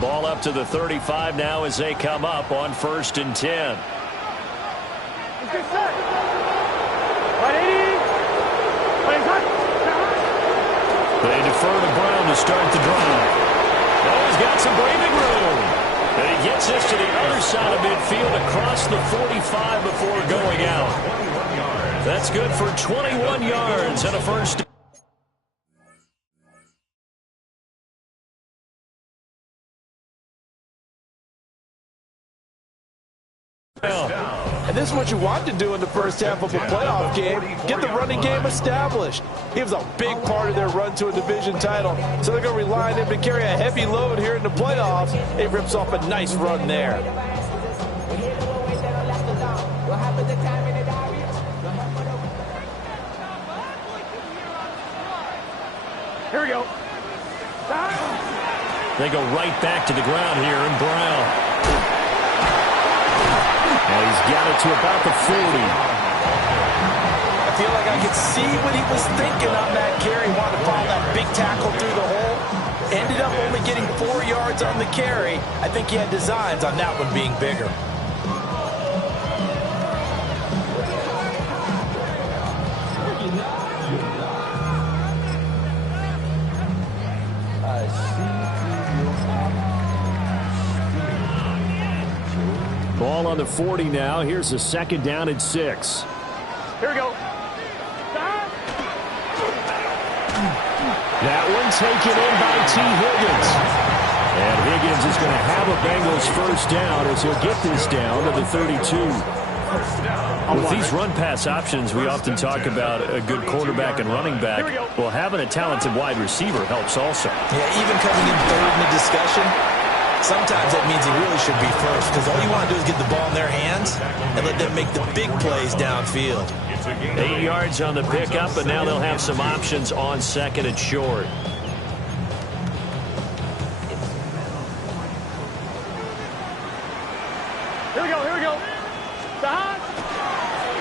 Ball up to the 35 now as they come up on 1st and 10. They defer to Brown to start the drive. Oh, he's got some breathing room. And he gets this to the other side of midfield across the 45 before going out. That's good for 21 yards and a first. And this is what you want to do in the first half of a playoff game. Get the running game established. He was a big part of their run to a division title. So they're going to rely on him to carry a heavy load here in the playoffs. He rips off a nice run there. Here we go. They go right back to the ground here, and Brown. And he's got it to about the 40. I feel like I could see what he was thinking on that carry. He wanted to follow that big tackle through the hole. Ended up only getting 4 yards on the carry. I think he had designs on that one being bigger. Ball on the 40 now. Here's a 2nd down and 6. Here we go. That one taken in by T. Higgins. And Higgins is going to have a Bengals first down as he'll get this down to the 32. With these run-pass options, we often talk about a good quarterback and running back. Well, having a talented wide receiver helps also. Yeah, even coming in third in the discussion, sometimes that means he really should be first, because all you want to do is get the ball in their hands and let them make the big plays downfield. 8 yards on the pickup, and now they'll have some options on 2nd and short. Here we go, here we go.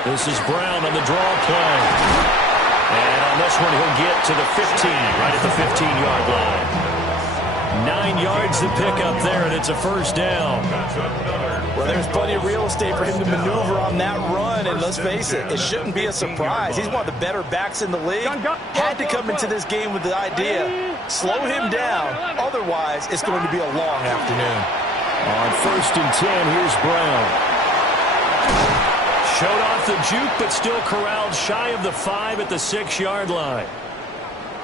This is Brown on the draw play. And on this one, he'll get to the 15, right at the 15-yard line. 9 yards to pick up there, and it's a first down. Well, there's plenty of real estate for him to maneuver on that run, and let's face it, it shouldn't be a surprise. He's one of the better backs in the league. Had to come into this game with the idea, slow him down, otherwise it's going to be a long afternoon. On 1st and 10, here's Brown. Showed off the juke, but still corralled shy of the 5 at the 6-yard line.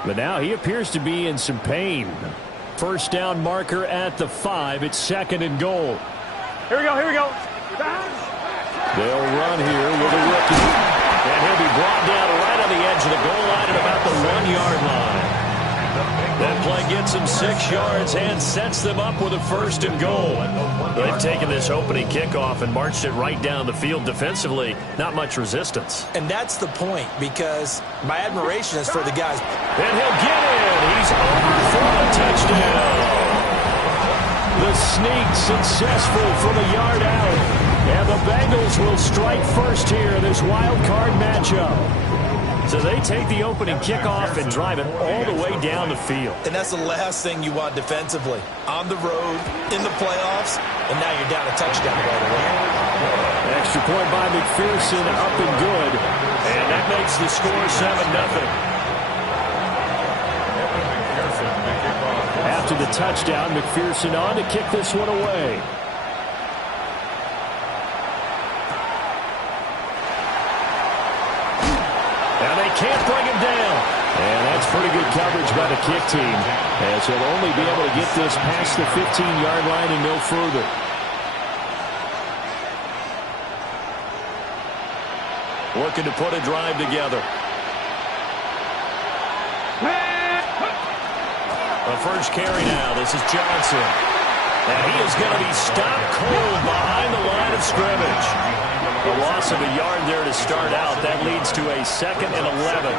But now he appears to be in some pain. First down marker at the 5. It's 2nd and goal. Here we go, here we go. They'll run here with a rookie. And he'll be brought down right on the edge of the goal line at about the 1-yard line. That play gets them 6 yards and sets them up with a 1st and goal. They've taken this opening kickoff and marched it right down the field defensively. Not much resistance. And that's the point, because my admiration is for the guys. And he'll get in. He's over for a touchdown. The sneak successful from a yard out. And the Bengals will strike first here in this wild card matchup. So they take the opening kickoff and drive it all the way down the field. And that's the last thing you want defensively. On the road, in the playoffs, and now you're down a touchdown right away. Extra point by McPherson, up and good. And that makes the score 7-0. After the touchdown, McPherson on to kick this one away. Can't bring him down. And that's pretty good coverage by the kick team, as he'll only be able to get this past the 15-yard line and no further. Looking to put a drive together. The first carry now. This is Johnson. And he is going to be stopped cold behind the line of scrimmage. A loss of a yard there to start out. That leads to a 2nd and 11.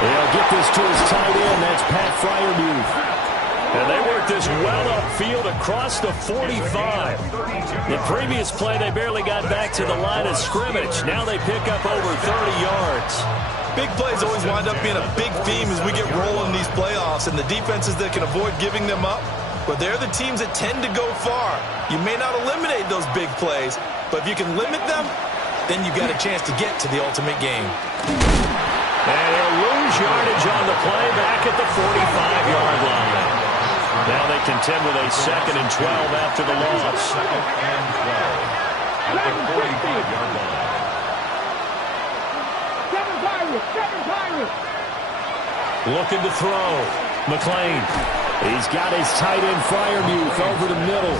They'll get this to his tight end. That's Pat Fryermuth. And they work this well upfield across the 45. The previous play, they barely got back to the line of scrimmage. Now they pick up over 30 yards. Big plays always wind up being a big theme as we get rolling in these playoffs, and the defenses that can avoid giving them up, but they're the teams that tend to go far. You may not eliminate those big plays, but if you can limit them, then you've got a chance to get to the ultimate game. And they'll lose yardage on the play back at the 45-yard line. Now they contend with a 2nd and 12 after the loss. 2nd and 12 at the 45-yard line. Looking to throw. McLean. He's got his tight end Fryermuth over the middle.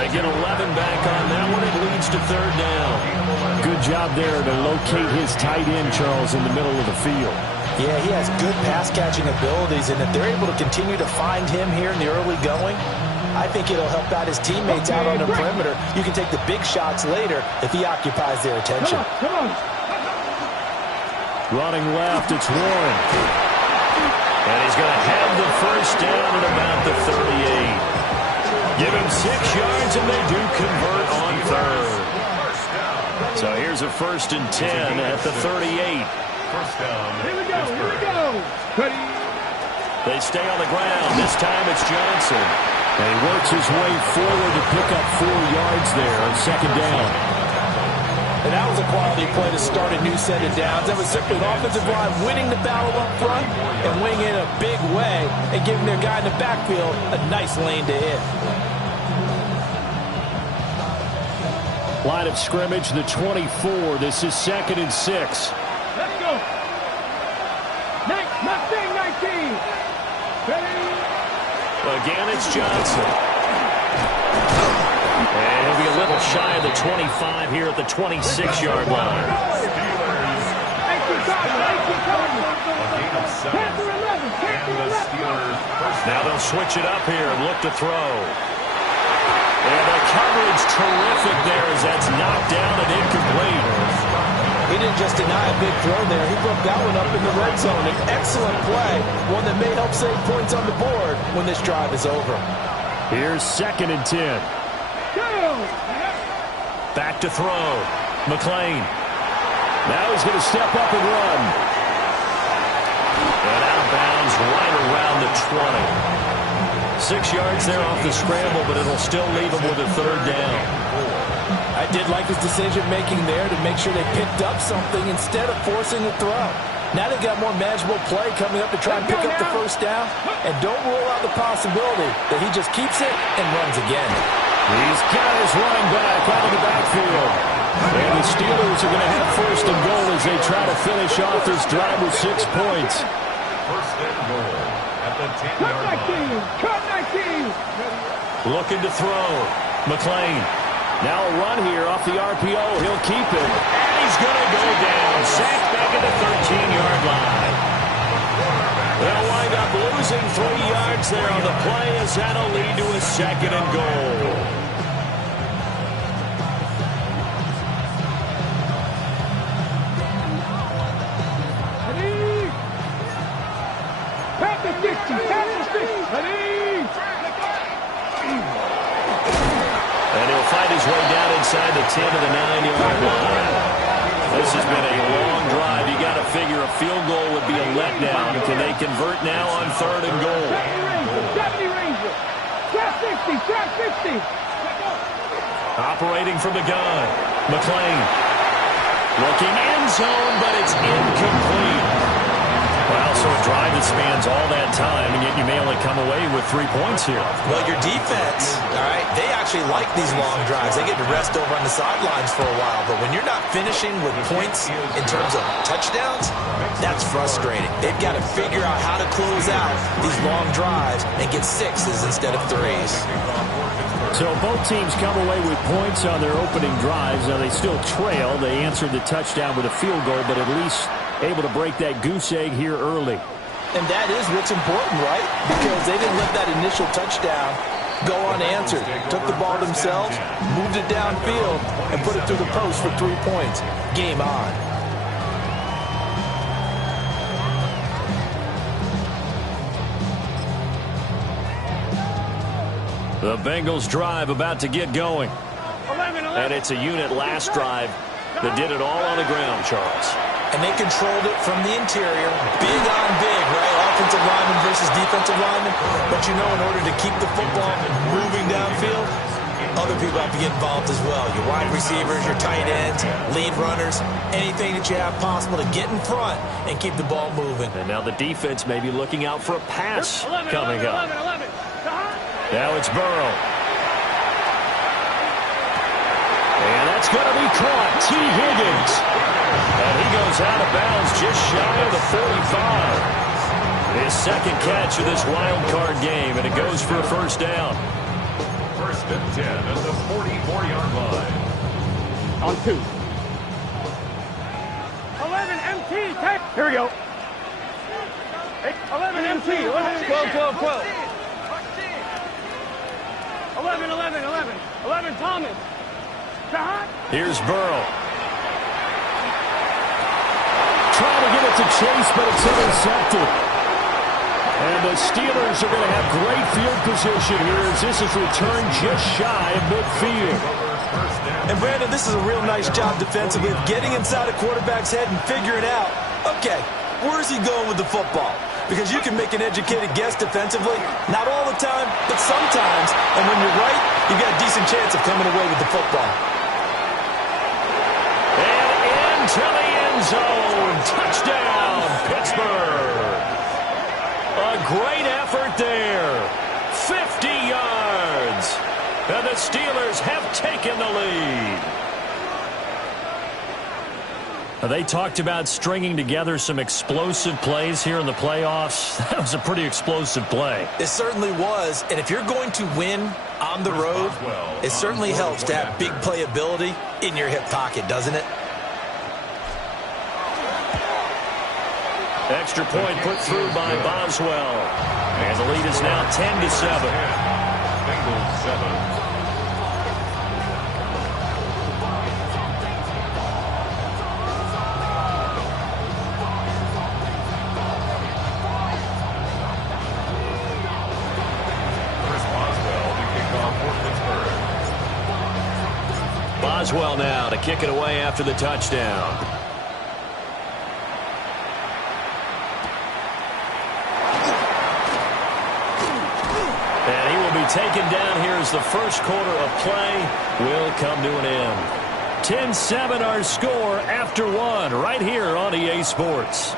They get 11 back on that one. It leads to 3rd down. Good job there to locate his tight end, Charles, in the middle of the field. Yeah, he has good pass-catching abilities, and if they're able to continue to find him here in the early going, I think it'll help out his teammates out on the perimeter. You can take the big shots later if he occupies their attention. Come on. Running left, it's Warren. And he's going to have the 1st down at about the 38. Give him 6 yards, and they do convert on 3rd. So here's a 1st and 10 at the 38. 1st down. Here we go. Ready. They stay on the ground. This time it's Johnson. And he works his way forward to pick up 4 yards there on 2nd down. And that was a quality play to start a new set of downs. That was simply an offensive line winning the battle up front and winning in a big way and giving their guy in the backfield a nice lane to hit. Line of scrimmage, the 24. This is 2nd and 6. Let's go. 19. Ready. Again, it's Johnson. And he'll be a little shy of the 25 here at the 26-yard line. Now they'll switch it up here and look to throw. And the coverage terrific there as that's knocked down and incomplete. He didn't just deny a big throw there. He broke that one up in the red zone. An excellent play, one that may help save points on the board when this drive is over. Here's 2nd and 10. Back to throw. McLean. Now he's going to step up and run. And out of bounds right around the 20. 6 yards there off the scramble, but it'll still leave him with a 3rd down. I did like his decision-making there to make sure they picked up something instead of forcing a throw. Now they've got more manageable play coming up to try and pick up the 1st down. And don't rule out the possibility that he just keeps it and runs again. He's got his running back out of the backfield. And the Steelers are going to have 1st and goal as they try to finish off this drive with 6 points. 1st and goal at the 10-yard line. Cut 19. Looking to throw. McLean. Now a run here off the RPO. He'll keep it. And he's going to go down. Sacked back at the 13-yard line. They'll wind up losing 3 yards there on the play as that'll lead to a 2nd and goal. And he'll find his way down inside the 10 to the 9-yard line. This has been a long drive. You got to figure a field goal would be a letdown. Can they convert now on 3rd and goal? Operating from the gun. McLean. Looking end zone, but it's incomplete. Well, so a drive that spans all that time, and yet you may only come away with 3 points here. Well, your defense, all right, they actually like these long drives. They get to rest over on the sidelines for a while, but when you're not finishing with points in terms of touchdowns, that's frustrating. They've got to figure out how to close out these long drives and get 6s instead of 3s. So both teams come away with points on their opening drives. Now they still trail. They answered the touchdown with a field goal, but at least able to break that goose egg here early. And that is what's important, right? Because they didn't let that initial touchdown go unanswered. Took the ball themselves, moved it downfield, and put it through the post for 3 points. Game on. The Bengals drive about to get going. 11. And it's a unit last drive that did it all on the ground, Charles. And they controlled it from the interior. Big on big, right? Offensive lineman versus defensive lineman. But you know, in order to keep the football moving downfield, other people have to get involved as well. Your wide receivers, your tight ends, lead runners, anything that you have possible to get in front and keep the ball moving. And now the defense may be looking out for a pass coming up. 11. Now it's Burrow. And that's going to be caught. T. Higgins. And he goes out of bounds just shy of the 45. His second catch of this wild card game, and it goes for a first down. First and 10 at the 44-yard line. On 2. 11 MT. Take. Here we go. 11 MT. 12. 11 Thomas. Here's Burrow. Trying to get it to Chase, but it's intercepted. And the Steelers are going to have great field position here as this is returned just shy of midfield. And Brandon, this is a real nice job defensively of getting inside a quarterback's head and figuring out, okay, where's he going with the football? Because you can make an educated guess defensively. Not all the time, but sometimes. And when you're right, you've got a decent chance of coming away with the football. And into the end zone. Touchdown, Pittsburgh. A great effort there. 50 yards. And the Steelers have taken the lead. They talked about stringing together some explosive plays here in the playoffs. That was a pretty explosive play. It certainly was. And if you're going to win on the road, it certainly helps to have big playability in your hip pocket, doesn't it? Extra point put through by Boswell. And the lead is now 10-7. Bengals 7. Boswell now to kick it away after the touchdown. And he will be taken down here as the first quarter of play will come to an end. 10-7 our score after one right here on EA Sports.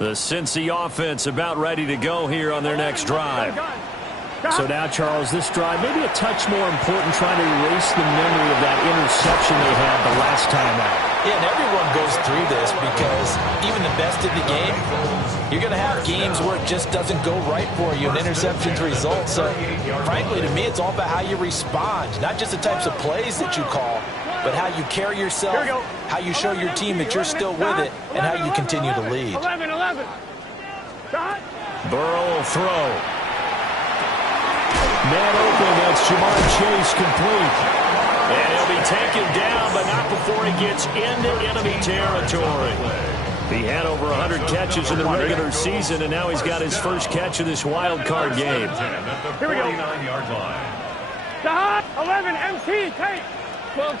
The Cincy offense about ready to go here on their next drive. So now, Charles, this drive maybe a touch more important, trying to erase the memory of that interception they had the last time out. Yeah, and everyone goes through this because even the best in the game, you're going to have games where it just doesn't go right for you, and interceptions result. So, frankly, to me, it's all about how you respond, not just the types of plays that you call, but how you carry yourself, how you show your team that you're still with it, and how you continue to lead. 11. Burrow will throw. Man open, that's Jamar Chase complete. And he'll be taken down, but not before he gets into enemy territory. He had over 100 catches in the regular season, and now he's got his first catch of this wild card game. Here we go. 49-yard line. 11 MT. Take. 12.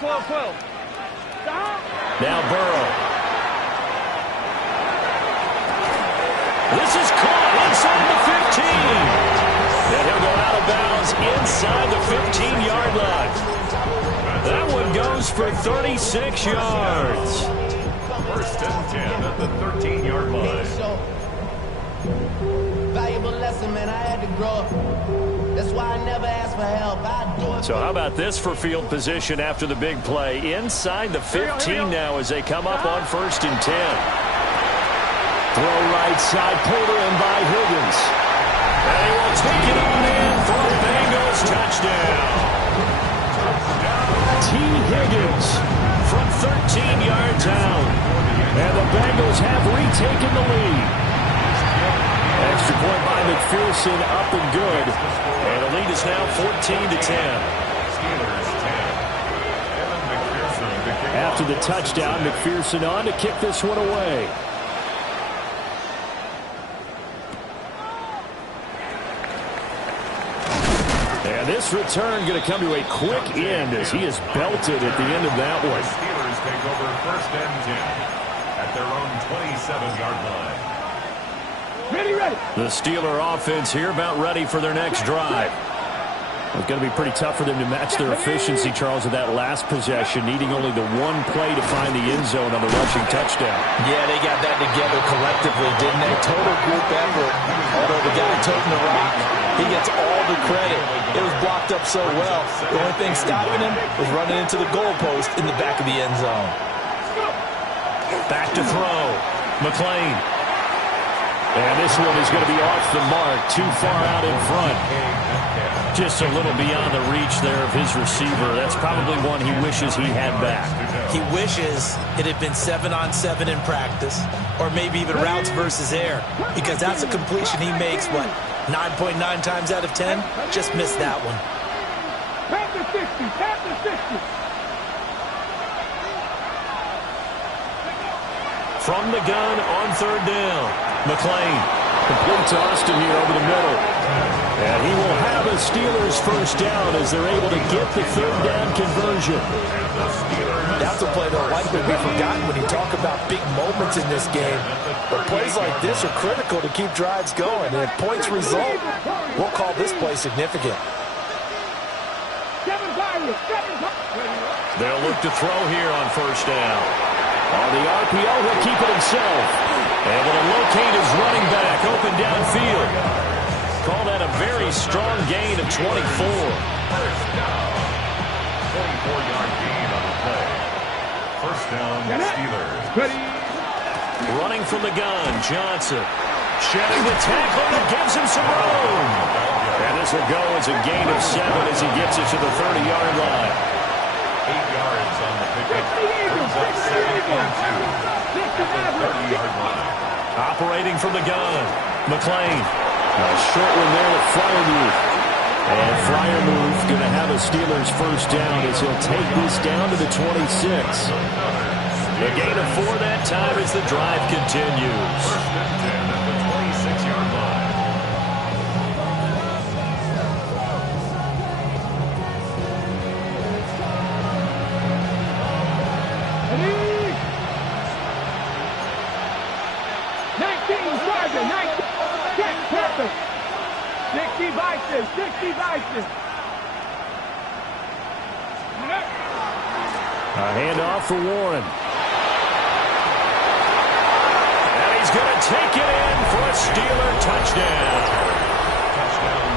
Now Burrow. This is caught inside the 15. And he'll go out of bounds inside the 15-yard line. That one goes for 36 yards. First and 10 at the 13-yard line. Valuable lesson, man. I had to grow up. That's why I never asked for help. I do it. So how about this for field position after the big play? Inside the 15 now as they come up on first and 10. Throw right side, pulled in by Higgins. And he will take it on in for a Bengals touchdown. T. Higgins From 13 yards out. And the Bengals have retaken the lead. Extra point by McPherson, up and good. And the lead is now 14-10. After the touchdown, McPherson on to kick this one away. And this return going to come to a quick end as he is belted at the end of that one. The Steelers take over 1st and 10 at their own 27-yard line. Ready. The Steeler offense here about ready for their next drive. It's going to be pretty tough for them to match their efficiency, Charles, with that last possession, needing only the one play to find the end zone on the rushing touchdown. Yeah, they got that together collectively, didn't they? Total group effort. Although the guy toting the rock, he gets all the credit. It was blocked up so well. The only thing stopping him was running into the goalpost in the back of the end zone. Back to throw. McLean. And this one is going to be off the mark, too far out in front. Just a little beyond the reach there of his receiver. That's probably one he wishes he had back. He wishes it had been 7-on-7 in practice, or maybe even routes versus air, because that's a completion he makes, 9.9 times out of 10? Just missed that one. Tap the 60. From the gun on 3rd down. McLean. Complete to Austin here over the middle. And he will have a Steelers 1st down as they're able to get the 3rd down conversion. That's a play that'll likely be forgotten when you talk about big moments in this game. But plays like this are critical to keep drives going. And if points result, we'll call this play significant. They'll look to throw here on 1st down. On the RPO, he'll keep it himself. Able to locate his running back open downfield. Call that a very strong gain of 24. 1st down. 44-yard gain on the play. 1st down, Steelers. Running from the gun, Johnson. Shedding the tackle that gives him some room. And this will go as a gain of 7 as he gets it to the 30-yard line. 8 yards on the pickup. Brings up 7 on 2. At the 30-yard line. Operating from the gun, McLean. A short one there to Fryermuth. And Fryermuth going to have a Steelers 1st down as he'll take this down to the 26. The gain of 4 that time as the drive continues. 1st and 10 at the 26-yard line. Perfect. 60 vices. A handoff for Warren. And he's going to take it in for a Steeler touchdown.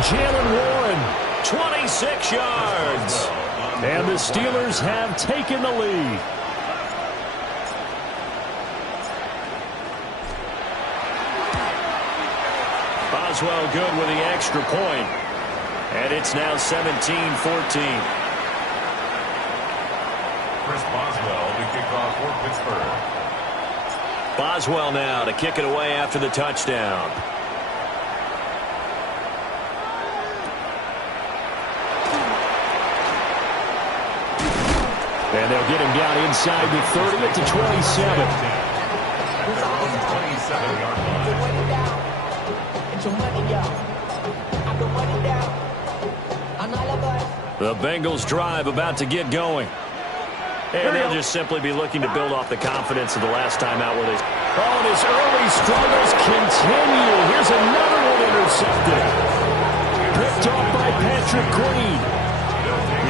Jalen Warren, 26 yards. And the Steelers have taken the lead. Boswell good with the extra point. And it's now 17-14. Chris Boswell to kick off for Pittsburgh. Boswell now to kick it away after the touchdown. And they'll get him down inside the 30 at the 27. At their own 27-yard line. The Bengals drive about to get going. And they'll just simply be looking to build off the confidence of the last time out where they... Oh, and his early struggles continue. Here's another one intercepted. Picked off by Patrick Queen.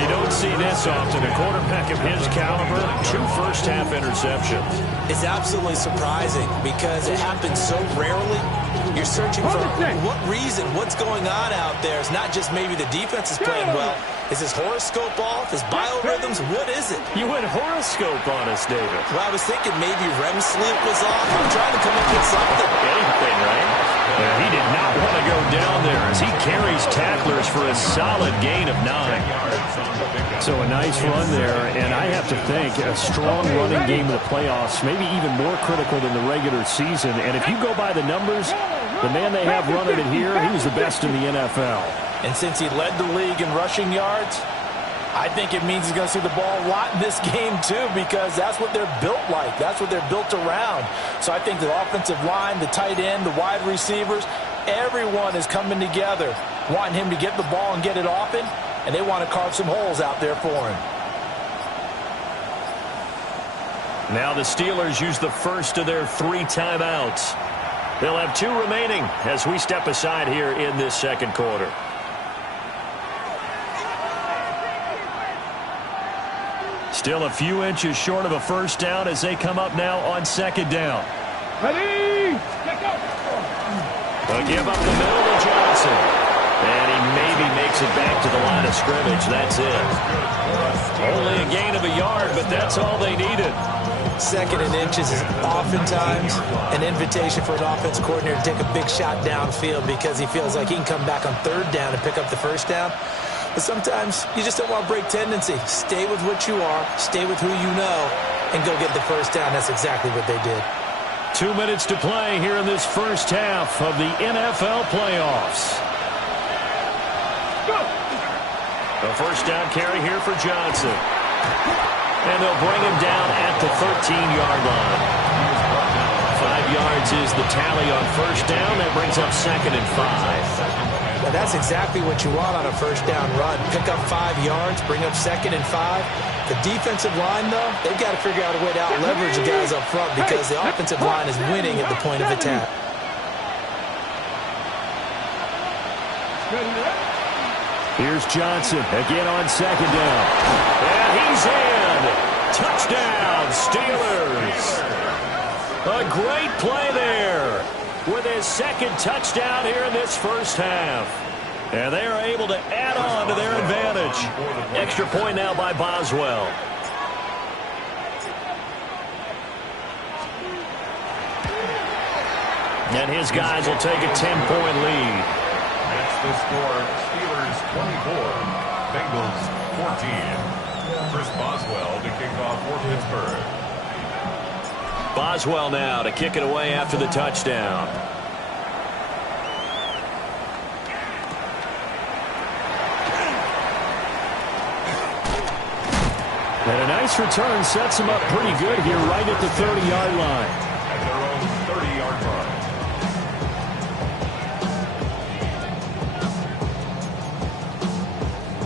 You don't see this often. A quarterback of his caliber, 2 first-half interceptions. It's absolutely surprising because it happens so rarely. You're searching for what reason, what's going on out there. It's not just maybe the defense is playing well. Is his horoscope off? His biorhythms? What is it? You went horoscope on us, David. Well, I was thinking maybe REM sleep was off. I'm trying to come up with something. Anything, right? Yeah, he did not want to go down there as he carries tacklers for a solid gain of 9. So a nice run there, and I have to think a strong running game in the playoffs, maybe even more critical than the regular season. And if you go by the numbers, The man they have running it here, he was the best in the NFL. And since he led the league in rushing yards, I think it means he's going to see the ball a lot in this game too, because that's what they're built like. That's what they're built around. So I think the offensive line, the tight end, the wide receivers, everyone is coming together, wanting him to get the ball and get it often, and they want to carve some holes out there for him. Now the Steelers use the first of their 3 timeouts. They'll have 2 remaining as we step aside here in this second quarter. Still a few inches short of a first down as they come up now on second down. Ready? Get go. They'll give up the middle to Johnson. And he maybe makes it back to the line of scrimmage. That's it. Only a gain of a yard, but that's all they needed. Second and inches is oftentimes an invitation for an offense coordinator to take a big shot downfield because he feels like he can come back on third down and pick up the first down. But sometimes you just don't want to break tendency. Stay with what you are, stay with who you know, and go get the first down. That's exactly what they did. 2 minutes to play here in this first half of the NFL playoffs. Go. A first down carry here for Johnson. And they'll bring him down at the 13-yard line. 5 yards is the tally on first down. That brings up second and 5. Now that's exactly what you want on a first down run. Pick up 5 yards, bring up second and 5. The defensive line, though, they've got to figure out a way to out-leverage the guys up front because the offensive line is winning at the point of attack. Here's Johnson again on second down. And he's in. Touchdown, Steelers. A great play there with his second touchdown here in this first half. And they are able to add on to their advantage. Extra point now by Boswell. And his guys will take a 10-point lead. That's the score. Steelers 24, Bengals 14. Chris Boswell to kick off for Pittsburgh. Boswell now to kick it away after the touchdown. And a nice return sets him up pretty good here right at the 30-yard line. At their own 30-yard line.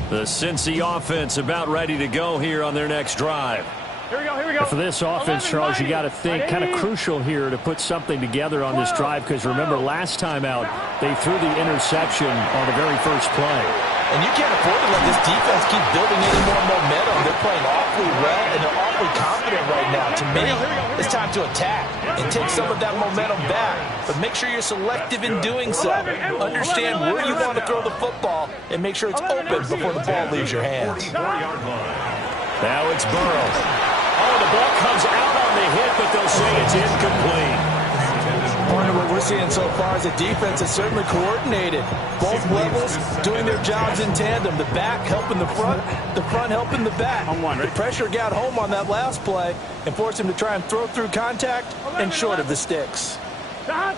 The Cincy offense about ready to go here on their next drive. Here we go, here we go. For this offense, Charles, you got to think kind of crucial here to put something together on this drive because remember last time out they threw the interception on the very first play. And you can't afford to let this defense keep building any more momentum. They're playing awfully well, and they're awfully confident right now. To me, it's time to attack and take some of that momentum back. But make sure you're selective in doing so. Understand where you want to throw the football and make sure it's open before the ball leaves your hands. Now it's Burrow. Oh, the ball comes out on the hit, but they'll say it's incomplete. Part of what we're seeing so far is the defense is certainly coordinated. Both levels doing their jobs in tandem. The back helping the front helping the back. The pressure got home on that last play and forced him to try and throw through contact and short of the sticks. 12,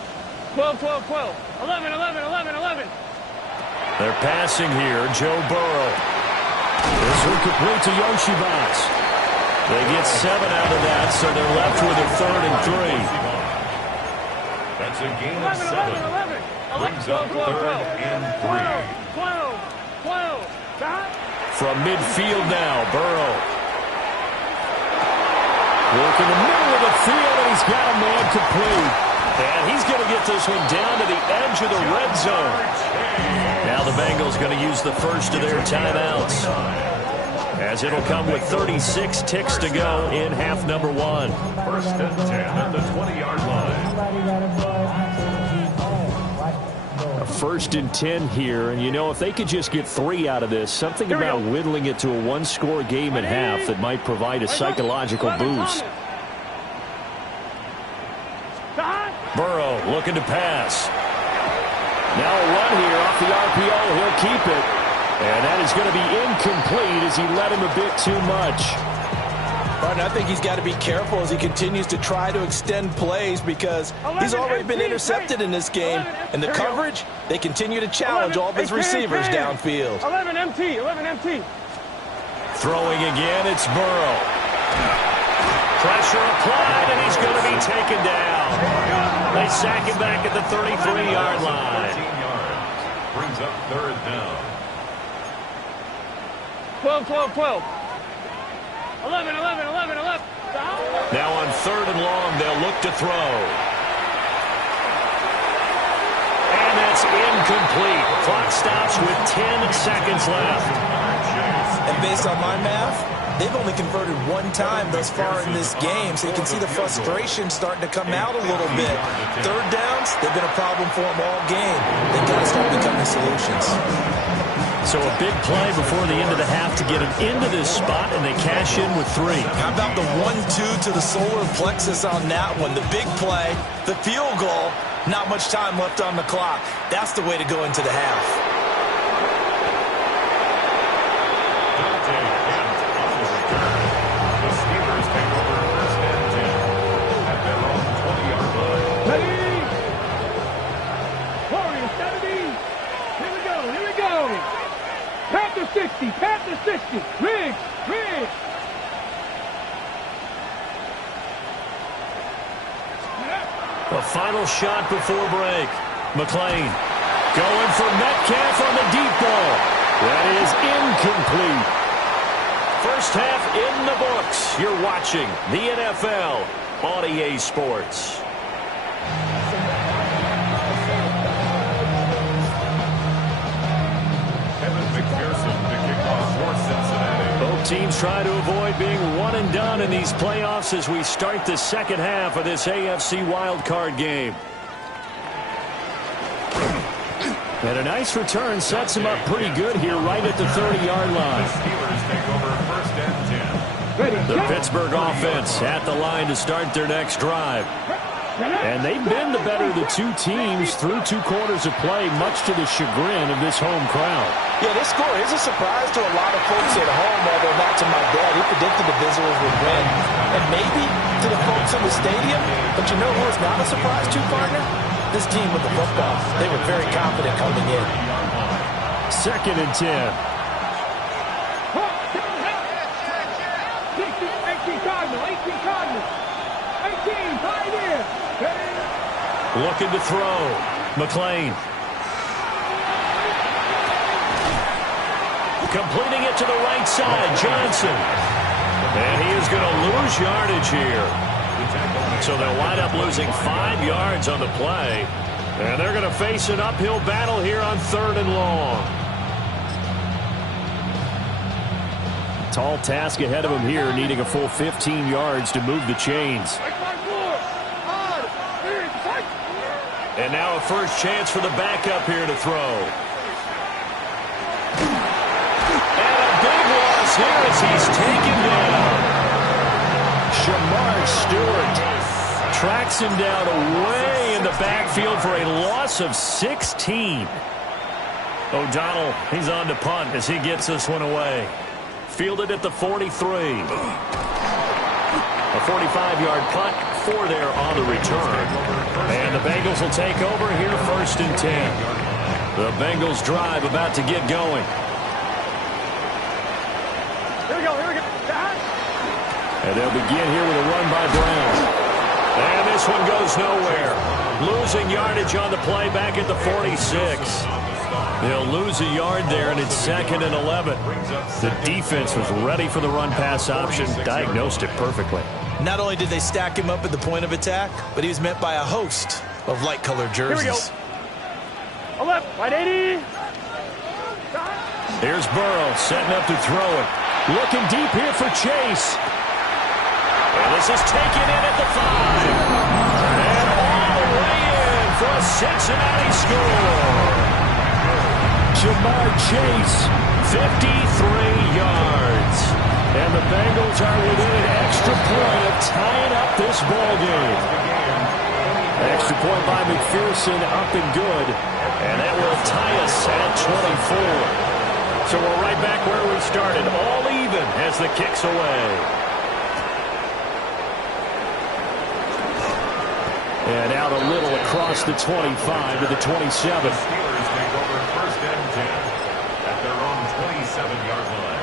12, 12. 11, 11, 11, 11. They're passing here. Joe Burrow. This will complete to Yoshibas. They get 7 out of that, so they're left with a 3rd and 3. That's a gain of 11, 7. 11, 11. Brings up 3rd and 3. 12, 12. From midfield now, Burrow. Working the middle of the field, and he's got a man complete. And he's going to get this one down to the edge of the red zone. Now the Bengals going to use the first of their timeouts, as it'll come with 36 ticks to go in half number 1. First and 10 at the 20-yard line. A 1st and 10 here, and you know, if they could just get 3 out of this, something about whittling it to a 1-score game at half that might provide a psychological boost. Burrow looking to pass. Now a run here off the RPO. He'll keep it. And that is going to be incomplete as he led him a bit too much. Martin, I think he's got to be careful as he continues to try to extend plays because he's already been intercepted in this game. And the coverage, they continue to challenge all of his receivers downfield. 11 MT, 11 MT. Throwing again, it's Burrow. Pressure applied, and he's going to be taken down. They sack him back at the 33-yard line. 13 yards. Brings up third down. 12, 12, 12. 11, 11, 11, 11. Now on third and long, they'll look to throw. And that's incomplete. Clock stops with 10 seconds left. And based on my math, they've only converted one time thus far in this game, so you can see the frustration starting to come out a little bit. Third downs, they've been a problem for them all game. They've got to start becoming solutions. So a big play before the end of the half to get them into this spot, and they cash in with 3. How about the 1-2 to the solar plexus on that one? The big play, the field goal, not much time left on the clock. That's the way to go into the half. The Steelers take over first and 10 at their own 20-yard line. Ready? Warriors, 70. Here we go, here we go. Panther 60, Panther 60. Riggs, Riggs. A final shot before break. McLean going for Metcalf on the deep ball. That is incomplete. First half in the books. You're watching the NFL on EA Sports. Both teams try to avoid being one and done in these playoffs as we start the second half of this AFC wildcard game. And a nice return sets him up pretty good here right at the 30-yard line. The Steelers take over first and 10. The Pittsburgh offense at the line to start their next drive. And they've been the better of the two teams through 2 quarters of play, much to the chagrin of this home crowd. Yeah, this score is a surprise to a lot of folks at home, although not to my dad. He predicted the visitors would win. And maybe to the folks in the stadium. But you know who is not a surprise to, partner? This team with the football. They were very confident coming in. Second and 10. 18 Cardinal, 18 Cardinal. 18, pioneer. Looking to throw. McLean. Completing it to the right side. Johnson. And he is going to lose yardage here. So they'll wind up losing 5 yards on the play. And they're going to face an uphill battle here on third and long. Tall task ahead of him here, needing a full 15 yards to move the chains. And now a first chance for the backup here to throw. And a big loss here as he's taken down. Shamar Stewart tracks him down away in the backfield for a loss of 16. O'Donnell, he's on to punt as he gets this one away. Fielded at the 43. A 45-yard punt, 4 there on the return. And the Bengals will take over here first and 10. The Bengals drive about to get going. Here we go, here we go. And they'll begin here with a run by Brown. And this one goes nowhere. Losing yardage on the play back at the 46. They'll lose a yard there, and it's second and 11. The defense was ready for the run-pass option, diagnosed it perfectly. Not only did they stack him up at the point of attack, but he was met by a host of light-colored jerseys. Here we go. Left, right 80. Here's Burrow setting up to throw it. Looking deep here for Chase. And this is taken in at the 5. And all the way in for a Cincinnati score. Jamar Chase, 53 yards. And the Bengals are within an extra point of tying up this ball game. Extra point by McPherson, up and good. And that will tie us at 24. So we're right back where we started, all even as the kick's away. And out a little across the 25 to the 27. The Steelers take over 1st and 10 at their own 27-yard line.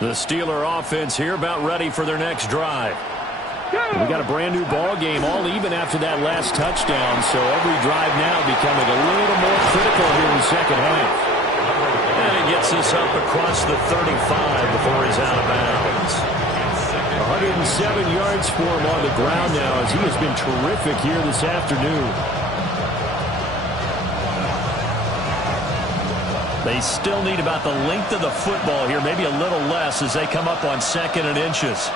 The Steeler offense here about ready for their next drive. We got a brand new ball game, all even after that last touchdown, so every drive now becoming a little more critical here in the second half. And he gets this up across the 35 before he's out of bounds. 107 yards for him on the ground now as he has been terrific here this afternoon. They still need about the length of the football here, maybe a little less as they come up on 2nd and inches.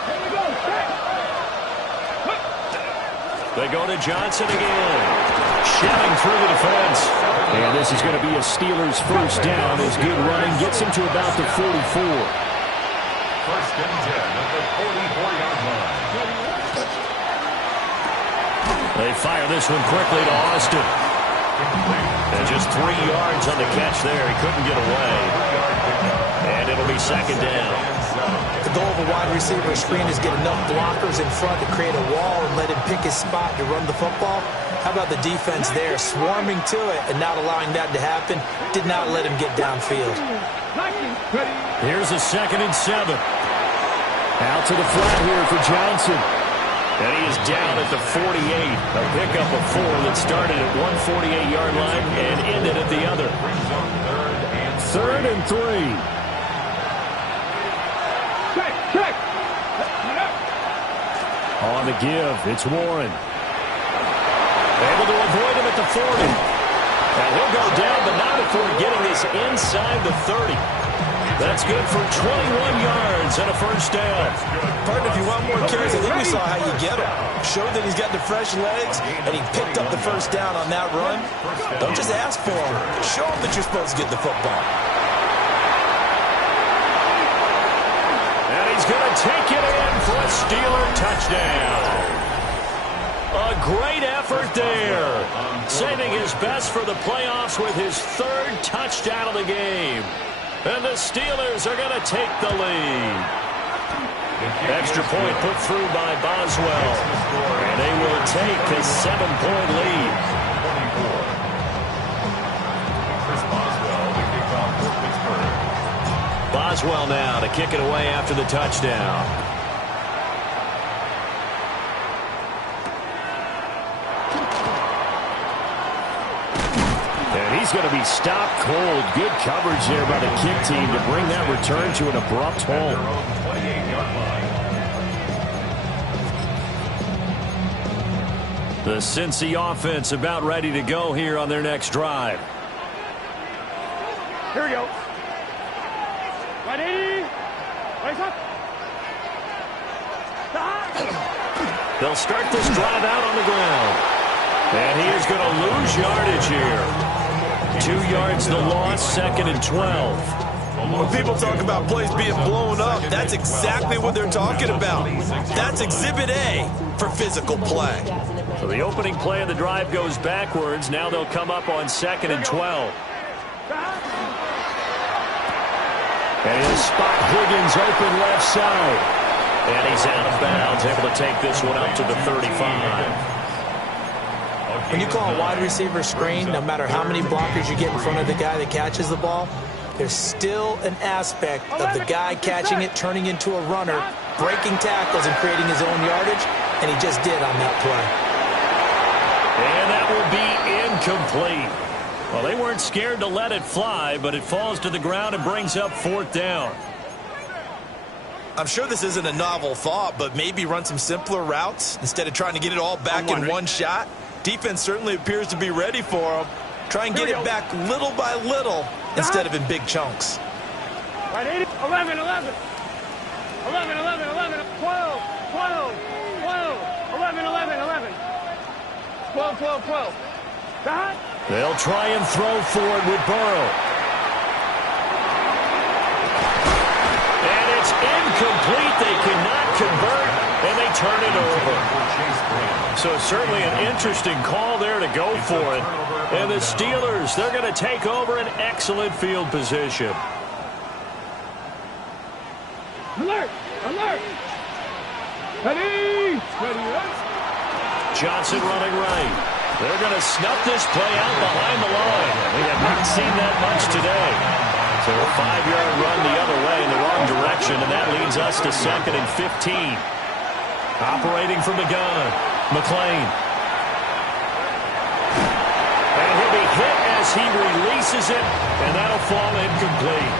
They go to Johnson again. Shelling through the defense. And this is going to be a Steelers first down as good running gets him to about the 44. 1st and 10 at the 44-yard line. They fire this one quickly to Austin. And just 3 yards on the catch there. He couldn't get away. And it'll be 2nd down. The goal of a wide receiver screen is get enough blockers in front to create a wall and let him pick his spot to run the football. How about the defense there, swarming to it and not allowing that to happen? Did not let him get downfield. Here's a 2nd and 7. Out to the flat here for Johnson. And he is down at the 48. A pickup of 4 that started at 148-yard line and ended at the other. 3rd and 3. Check. On the give, it's Warren. Able to avoid him at the 40. And he'll go down, but not before getting this inside the 30. That's good for 21 yards and a first down. Partner, if you want more carries, I think we saw how you get him. Showed that he's got the fresh legs, and he picked up the first down on that run. Don't just ask for him. Show him that you're supposed to get the football. And he's going to take it in for a Steeler touchdown. A great effort there. Saving his best for the playoffs with his 3rd touchdown of the game. And the Steelers are going to take the lead. Extra point put through by Boswell. And they will take a 7-point lead. Chris Boswell to kick off for Pittsburgh. Boswell now to kick it away after the touchdown. He's going to be stopped cold. Good coverage there by the kick team to bring that return to an abrupt halt. 28-yard line. The Cincy offense about ready to go here on their next drive. Here we go. Ready? Raise up. They'll start this drive out on the ground. And he is going to lose yardage here. 2 yards the loss, 2nd and 12. When people talk about plays being blown up, that's exactly what they're talking about. That's Exhibit A for physical play. So the opening play of the drive goes backwards. Now they'll come up on 2nd and 12. And he'll spot Higgins open left side. And he's out of bounds, able to take this one up to the 35. When you call a wide receiver screen, no matter how many blockers you get in front of the guy that catches the ball, there's still an aspect of the guy catching it, turning into a runner, breaking tackles and creating his own yardage, and he just did on that play. And that will be incomplete. Well, they weren't scared to let it fly, but it falls to the ground and brings up 4th down. I'm sure this isn't a novel thought, but maybe run some simpler routes instead of trying to get it all back in one shot. Defense certainly appears to be ready for him. Try and get it back little by little instead of in big chunks. Right, 11, 11. 11, 11, 11, 12, 12, 12, 11, 11, 11. 12, 12, 12. They'll try and throw for it with Burrow. And it's incomplete. They cannot convert, and they turn it over. So certainly an interesting call there to go for it. And the Steelers, they're going to take over an excellent field position. Alert! Alert! Ready! Ready, Johnson running right. They're going to snuff this play out behind the line. We have not seen that much today. So a 5-yard run the other way in the wrong direction, and that leads us to 2nd and 15. Operating from the gun, McLean. And he'll be hit as he releases it, and that'll fall incomplete.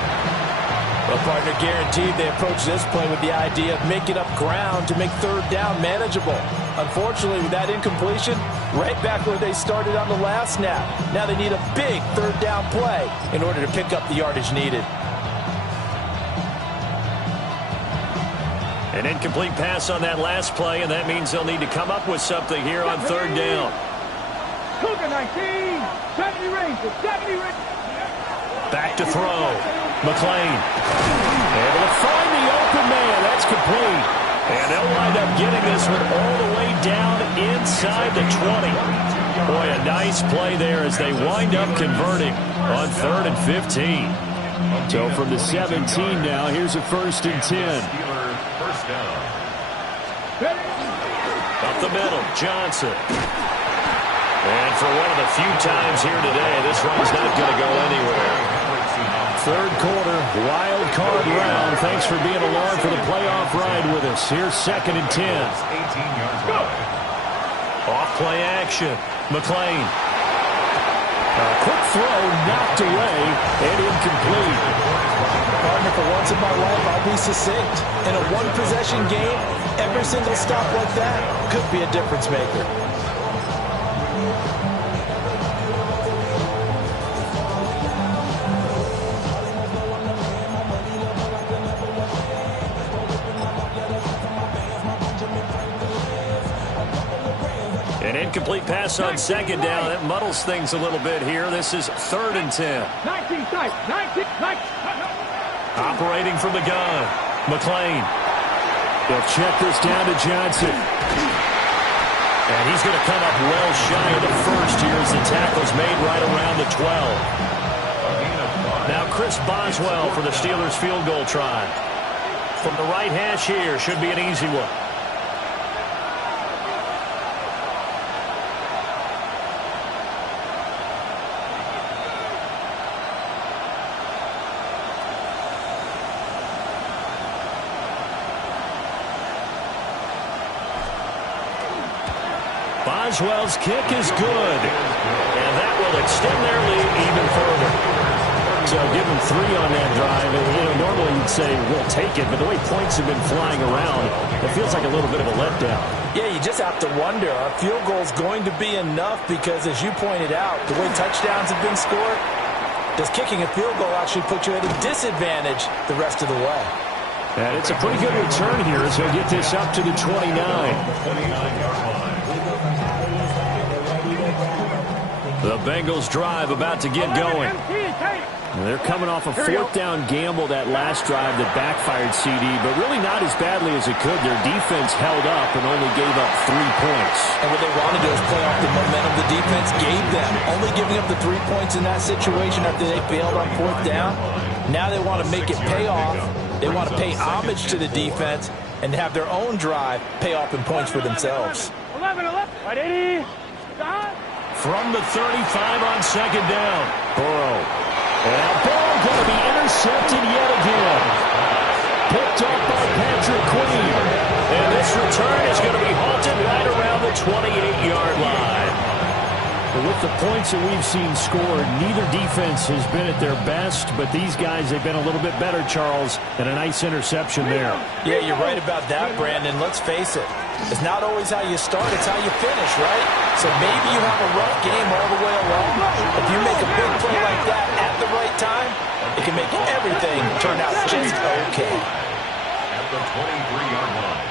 Well, partner, guaranteed they approach this play with the idea of making up ground to make 3rd down manageable. Unfortunately, with that incompletion, right back where they started on the last snap. Now they need a big 3rd down play in order to pick up the yardage needed. An incomplete pass on that last play, and that means they'll need to come up with something here on 3rd down. Cougar 19, 70 range, 70 range. Back to throw. McLean. Able to find the open man. That's complete. And they'll wind up getting this one all the way down inside the 20. Boy, a nice play there as they wind up converting on 3rd and 15. So from the 17 now, here's a 1st and 10. Up the middle, Johnson. And for one of the few times here today, this run's not going to go anywhere. 3rd quarter, wild card round. Thanks for being along for the playoff ride with us. Here's 2nd and 10. Off play action. McLean. A quick throw knocked away and incomplete. Partner, for once in my life, I'll be succinct. In a one-possession game, every single stop like that could be a difference maker. An incomplete pass on 2nd down. That muddles things a little bit here. This is 3rd and 10. 19 tight, 19 tight. Operating from the gun. McLean. They'll check this down to Johnson. And he's going to come up well shy of the first here as the tackle's made right around the 12. Now Chris Boswell for the Steelers field goal try. From the right hash here, should be an easy one. Boswell's kick is good, and that will extend their lead even further. So give them 3 on that drive, and normally you'd say we'll take it, but the way points have been flying around, it feels like a little bit of a letdown. Yeah, you just have to wonder, are field goals going to be enough? Because as you pointed out, the way touchdowns have been scored, does kicking a field goal actually put you at a disadvantage the rest of the way? And it's a pretty good return here as he'll get this up to the 29. The Bengals drive about to get going. They're coming off a 4th down gamble that last drive that backfired CD, but really not as badly as it could. Their defense held up and only gave up 3 points. And what they want to do is play off the momentum the defense gave them. Only giving up the 3 points in that situation after they failed on 4th down. Now they want to make it pay off. They want to pay homage to the defense and have their own drive pay off in points for themselves. 11, right, 80. From the 35 on 2nd down. Burrow. And that ball going to be intercepted yet again. Picked up by Patrick Queen. And this return is going to be halted right around the 28-yard line. With the points that we've seen scored, neither defense has been at their best, but these guys, they've been a little bit better, Charles, and a nice interception there. Yeah, you're right about that, Brandon. Let's face it. It's not always how you start, it's how you finish, right? So maybe you have a rough game all the way along. If you make a big play like that at the right time, it can make everything turn out just okay. At the 23-yard line.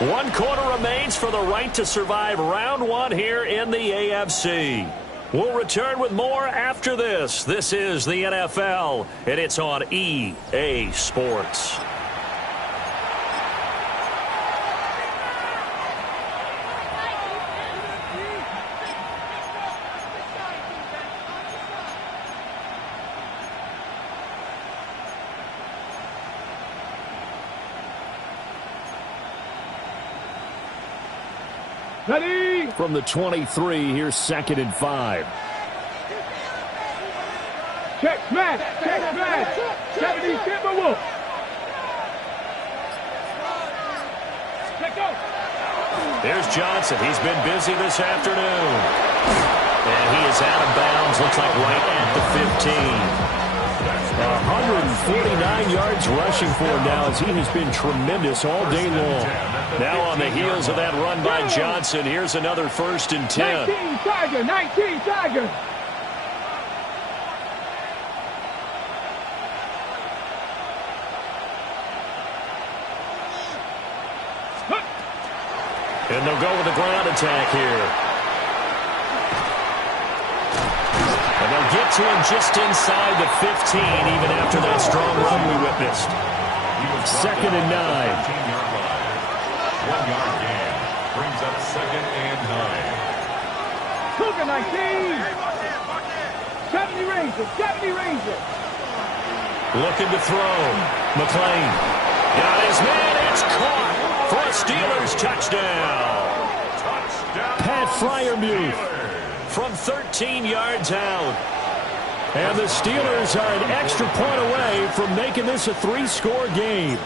1 quarter remains for the right to survive round 1 here in the AFC. We'll return with more after this. This is the NFL, and it's on EA Sports. Ready? From the 23, here's 2nd and 5. Check smash. Check smash. 70 Timberwolf. Check go. There's Johnson. He's been busy this afternoon. And he is out of bounds. Looks like right at the 15. 149 yards rushing for him now as he has been tremendous all day long. Now on the heels of that run by Johnson, here's another 1st and 10. 19 Tiger. 19 Tiger. And they'll go with the ground attack here. And they'll get to him just inside the 15, even after that strong run we witnessed. 2nd and 9. 1-yard gain. Brings up 2nd and 9. Cougar 19. 70 Ranger. 70 Ranger. Looking to throw. McLean. Got his man. It's caught for a Steelers touchdown. Pat Freiermuth From 13 yards out. And the Steelers are an extra point away from making this a 3-score game.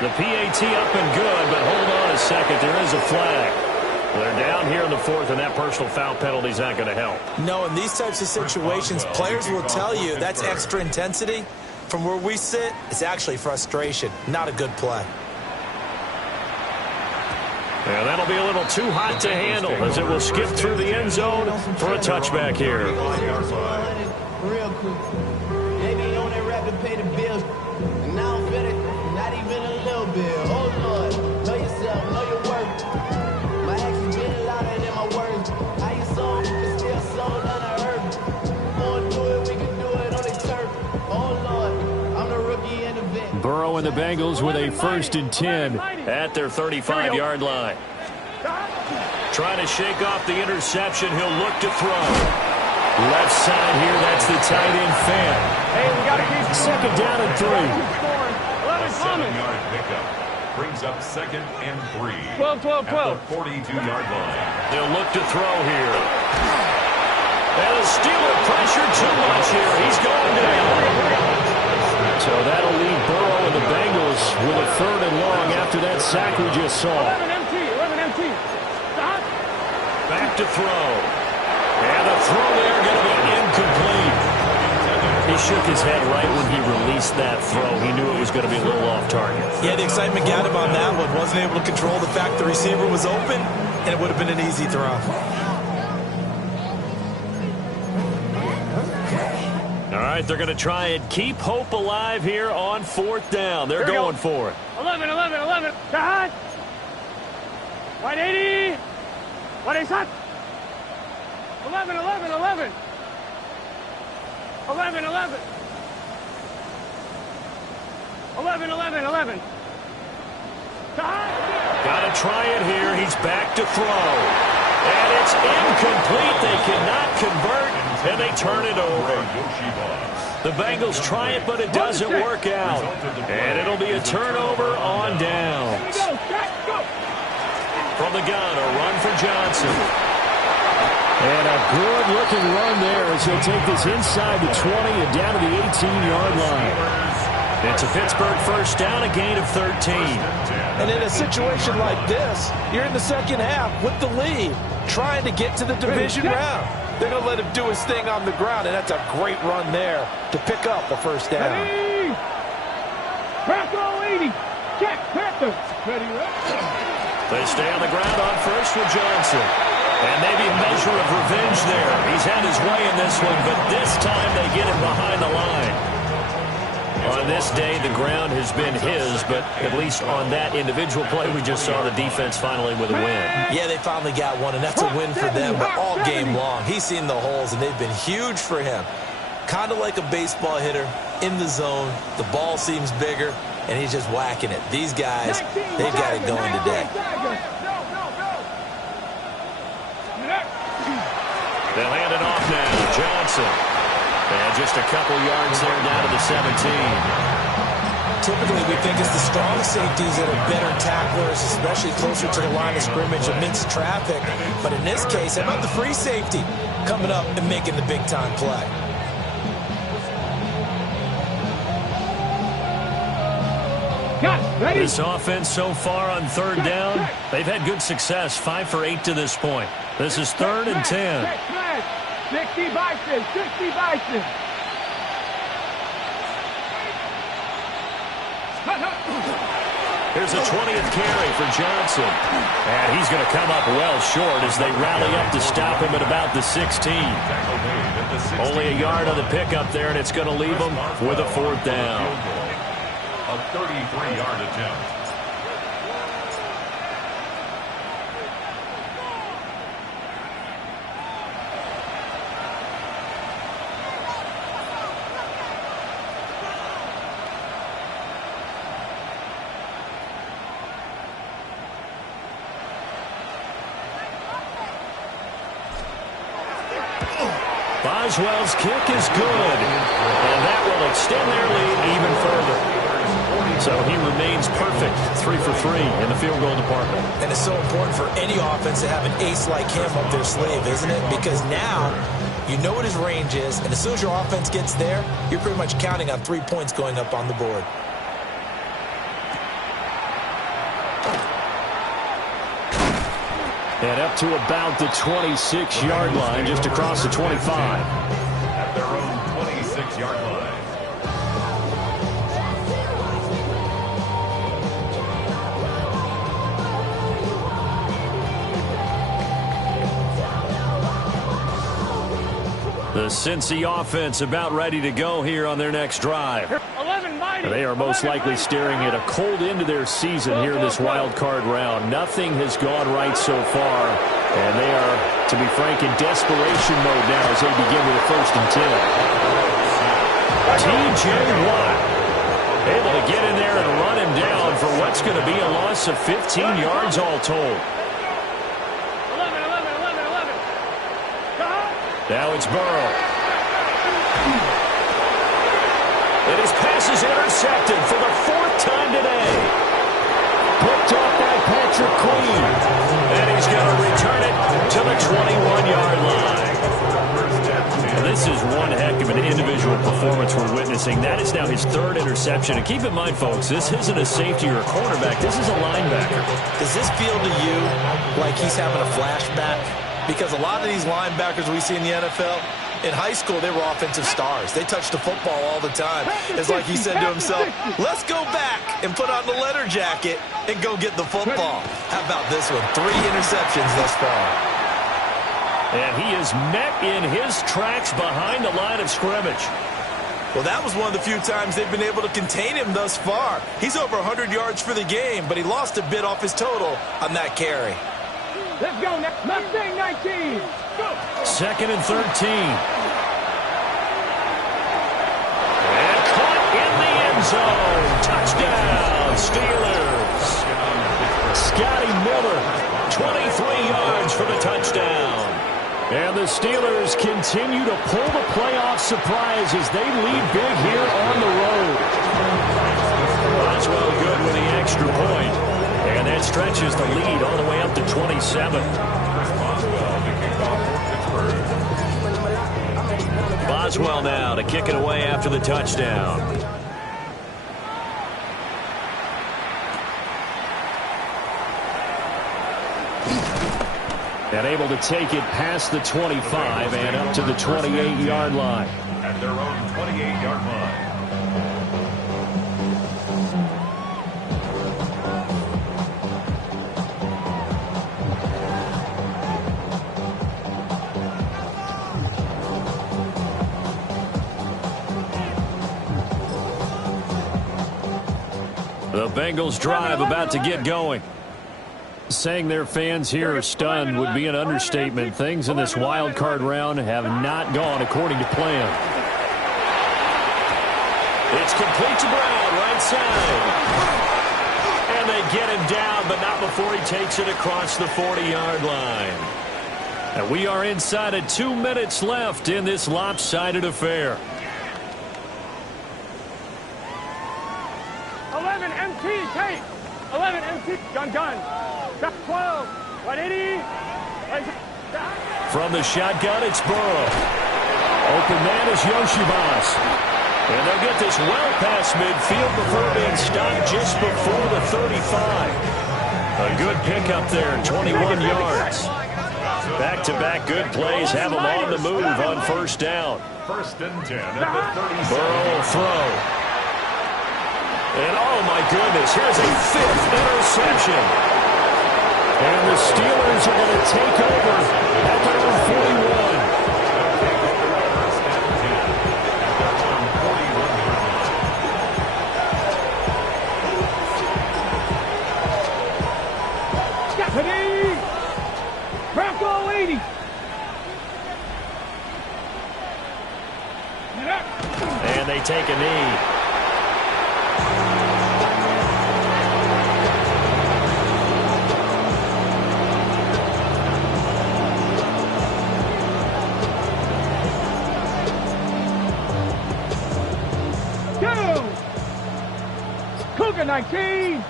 The PAT up and good, but hold on a second. There is a flag. They're down here in the 4th, and that personal foul penalty is not going to help. No, in these types of situations, players will tell you that's extra intensity. From where we sit, it's actually frustration. Not a good play. And that'll be a little too hot to handle as it will skip through the end zone for a touchback here. Real quick. They be on that rap to pay the bills. And now I'm finished. Not even a little bit. Oh, Lord. Know yourself. Know your worth. My actions get louder than my words. How you sold, but still sold unheard. Wanna do it, we can do it on the turf. Oh, Lord. I'm the rookie in the vet. Burrow and the Bengals with a 1st and 10. At their 35-yard line. Trying to shake off the interception. He'll look to throw. Left side here, that's the tight end fan. Hey, we got to keep 2nd down and 3. 7-yard pickup. Brings up 2nd and 3. 12, 12, 12. At the 42-yard line. They'll look to throw here. And the Steeler pressure too much here. He's going down. So that'll leave Burrow and the Bengals with a 3rd and long after that sack we just saw. 11 MT. Stop. Back to throw. And the throw there going to be incomplete. He shook his head right when he released that throw. He knew it was going to be a little off target. Yeah, the excitement got him on that one. Wasn't able to control the fact the receiver was open, and it would have been an easy throw. All right, they're going to try and keep hope alive here on 4th down. They're going for it. 11. Kahan. 180. 180. 11. 11. 11. Got to try it here. He's back to throw. And it's incomplete. They cannot convert, and they turn it over. The Bengals try it, but it doesn't work out. And it'll be a turnover on downs. From the gun, a run for Johnson. And a good-looking run there as he'll take this inside the 20 and down to the 18-yard line. It's a Pittsburgh 1st down, a gain of 13. And in a situation like this, you're in the 2nd half with the lead, trying to get to the division round. They're going to let him do his thing on the ground, and that's a great run there to pick up the 1st down. Panther 80. Check, Panther. Ready, They stay on the ground on 1st with Johnson. And maybe a measure of revenge there. He's had his way in this one, but this time they get him behind the line. On this day, the ground has been his, but at least on that individual play, we just saw the defense finally with a win. Yeah, they finally got one, and that's a win for them, but all game long, he's seen the holes, and they've been huge for him. Kind of like a baseball hitter in the zone. The ball seems bigger, and he's just whacking it. These guys, they've got it going today. They'll hand it off now. Johnson. And just a couple yards there down to the 17. Typically, we think it's the strong safeties that are better tacklers, especially closer to the line of scrimmage amidst traffic. But in this case, how about the free safety coming up and making the big-time play? This offense so far on third down, they've had good success, 5 for 8 to this point. This is 3rd and 10. 60 Bison, 60 Bison. Here's a 20th carry for Johnson. And he's going to come up well short as they rally up to stop him at about the 16. Only a yard on the pickup there, and it's going to leave him with a 4th down. A 33-yard attempt. Boswell's kick is good, and that will extend their lead even further. So he remains perfect, 3 for 3 in the field goal department. And it's so important for any offense to have an ace like him up their sleeve, isn't it? Because now you know what his range is, and as soon as your offense gets there, you're pretty much counting on 3 points going up on the board. And up to about the 26-yard line, just across the 25. At their own 26-yard line. The Cincy offense about ready to go here on their next drive. They are most likely staring at a cold end to their season here in this wild card round. Nothing has gone right so far, and they are, to be frank, in desperation mode now as they begin with a 1st and 10. T.J. Watt able to get in there and run him down for what's going to be a loss of 15 yards all told. Now it's Burrow. And his pass is intercepted for the 4th time today. Picked off by Patrick Queen. And he's going to return it to the 21-yard line. And this is one heck of an individual performance we're witnessing. That is now his 3rd interception. And keep in mind, folks, this isn't a safety or a cornerback. This is a linebacker. Does this feel to you like he's having a flashback? Because a lot of these linebackers we see in the NFL, in high school, they were offensive stars. They touched the football all the time. It's like he said to himself, let's go back and put on the leather jacket and go get the football. How about this one? 3 interceptions thus far. And he is met in his tracks behind the line of scrimmage. Well, that was one of the few times they've been able to contain him thus far. He's over 100 yards for the game, but he lost a bit off his total on that carry. Let's go. Mustang 19. Go. 2nd and 13. And caught in the end zone. Touchdown, Steelers. Scotty Miller, 23 yards for the touchdown. And the Steelers continue to pull the playoff surprise as they lead big here on the road. Boswell good with the extra point. And that stretches the lead all the way up to 27. Boswell now to kick it away after the touchdown. And able to take it past the 25 and up to the 28-yard line. At their own 28-yard line. The Bengals drive about to get going. Saying their fans here are stunned would be an understatement. Things in this wild card round have not gone according to plan. It's complete to Brown, right side. And they get him down, but not before he takes it across the 40-yard line. And we are inside of 2 minutes left in this lopsided affair. Gun. 12. 180. From the shotgun, it's Burrow. Open man is Yoshibas. And they'll get this well past midfield before being stopped just before the 35. A good pickup there, 21 yards. Back-to-back good plays have them on the move on first down. First and 10 at the 37. Burrow will throw. And oh my goodness, here's a 5th interception. And the Steelers are going to take over at their own 41. Bronco 80. And they take a knee. Cougar 19.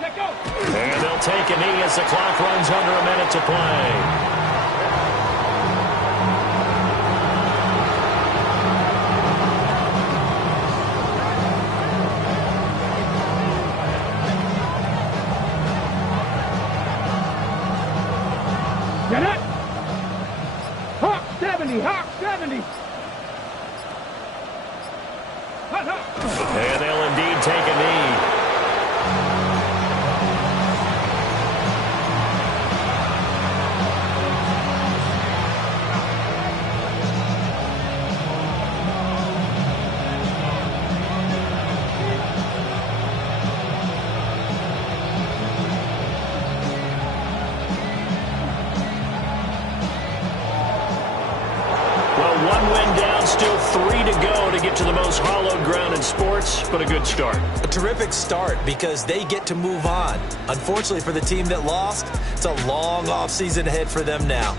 Let go. And they'll take a knee as the clock runs under a minute to play. Get it. Hawk 70. Hawk 70. And they'll indeed take a knee. Well, one win down, still 3 to go to get to the most hallowed ground in sports, but a good start. A terrific start because they get to move on. Unfortunately for the team that lost, it's a long offseason ahead for them now.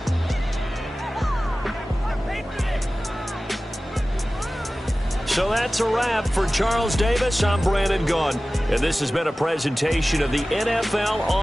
So that's a wrap for Charles Davis. I'm Brandon Gaughan, and this has been a presentation of the NFL